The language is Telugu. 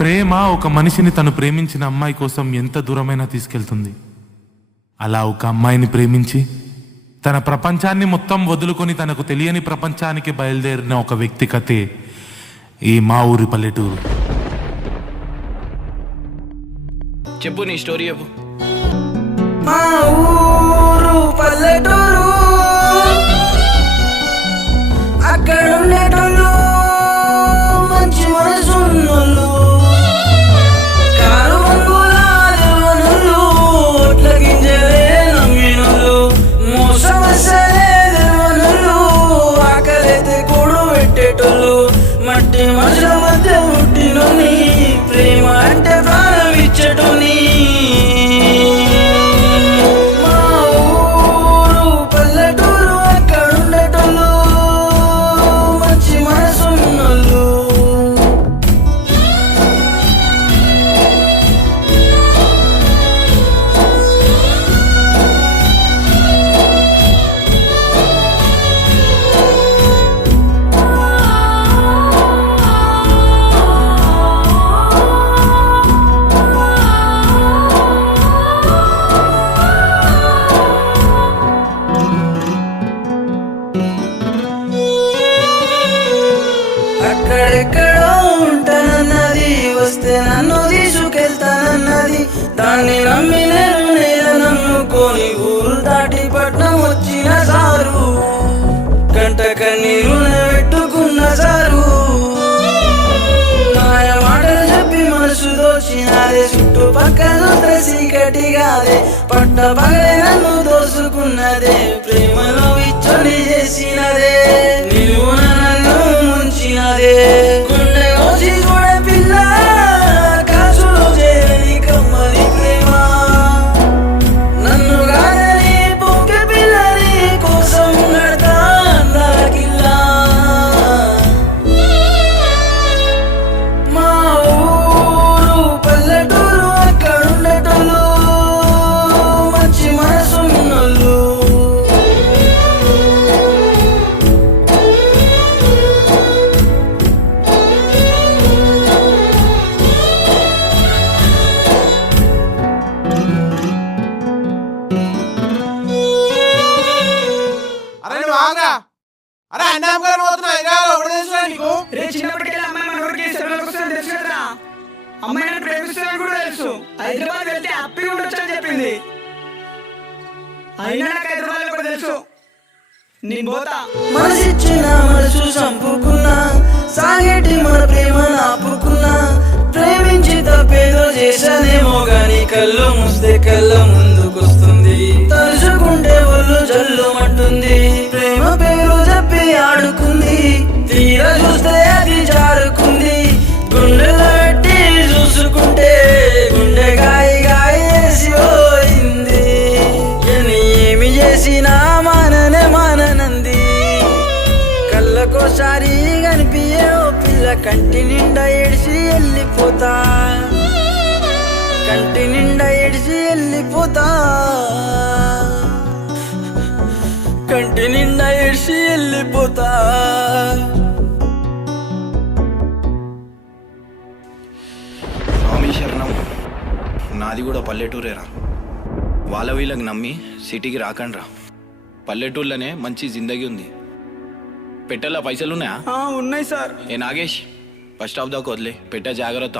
ప్రేమ ఒక మనిషిని తను ప్రేమించిన అమ్మాయి కోసం ఎంత దూరమైనా తీసుకెళ్తుంది. అలా ఒక అమ్మాయిని ప్రేమించి తన ప్రపంచాన్ని మొత్తం వదులుకొని తనకు తెలియని ప్రపంచానికి బయలుదేరిన ఒక వ్యక్తి కథే ఈ మా ఊరి పల్లెటూరు. చెప్పు నీ స్టోరీ చెప్పు. మా ఊరు పల్లెటూరు, అక్కడ ఉండేటోళ్ళు మంచి మనసున్నోళ్ళు, కారు బంగులాలు ఒట్ల గింజలే నమ్మినోళ్ళు, మోసం అసలే తెలియనోళ్ళు, ఆకలైతే కూడు పెట్టేటోళ్ళు, మట్టి మనుషుల మధ్య పుట్టినోని, ప్రేమ అంటే ప్రాణం ఇచ్చేటోని. అక్కడెక్కడో ఉంటానన్నది, వస్తే నన్ను తీసుకెళ్తానన్నది, దాన్ని నమ్మి నేను నేల నమ్ముకొని ఊరు దాటి పట్నం వచ్చిన సారు, కంట కన్నీరు పెట్టుకున్న సారు, మాయ మాటలు చెప్పి మనసు దోచినాదే, చుట్టుపక్కల చీకటిగాదే, పట్ట పగలే నన్ను దోసుకున్నదే, ప్రేమలో విచ్చొని చేసినదే, నిలువున నన్ను ముంచినదే, గుండె కోసి కూడా పిల్ల కాసులు చేయని కమ్మని ప్రేమ, నన్ను గాని పొంకె పిల్లని కోసం నడతా అందరికిల్లా. మా ఊరు పల్లెటూరు, అక్కడ ఉండేటోళ్ళు మంచి మనసున్నోళ్ళు. చిన్నప్పటికెళ్ళి అమ్మాయి మన ఊరికి సెలవులకు వస్తుందని తెలుసు కదా. అమ్మాయిని ప్రేమిస్తానని కూడా తెలుసు. హైదరాబాద్ వెళ్తే హ్యాపీగా ఉండొచ్చు అని చెప్పింది. అయినా నాకు హైదరాబాద్ కూడా తెలుసు. నేను పోతా. మనసిచ్చిన మనసు చంపుకున్నా, సాగేటి మన ప్రేమ నాపుకున్నా, ప్రేమించి తప్పేదో చేశానేమో గాని కళ్ళు మూస్తే కళ్ళ ముందుకొస్తుంది, తలుచుకుంటే ఒళ్ళు జల్లుమంటుంది, ప్రేమ పేరు చెప్పి ఆడుకుంది, తీర చూస్తే అది జారుకుంది, గుండెలో పెట్టి చూసుకుంటే గుండె గాయి గాయి వేసి పోయింది, ఏమి చేసినా మాననే మాననంది, కళ్ళకోసారి కనిపించే ఓ పిల్ల కంటి నిండా ఏడిసి వెళ్ళిపోతా, కంటి నిండా ఏడిసి వెళ్ళిపోతా, కంటి నిండా ఏడిసి వెళ్ళిపోతా. స్వామి శరణం. నాది కూడా పల్లెటూరేరా. వాళ్ళ వీళ్ళకి నమ్మి సిటీకి రాకండ్రా. పల్లెటూర్లోనే మంచి జిందగీ ఉంది. పెట్టెలా పైసలు ఉన్నాయా? ఉన్నాయి సార్. ఏ నాగేష్, ఫస్ట్ స్టాప్ దాకా వదిలే, పెట్టే జాగ్రత్త.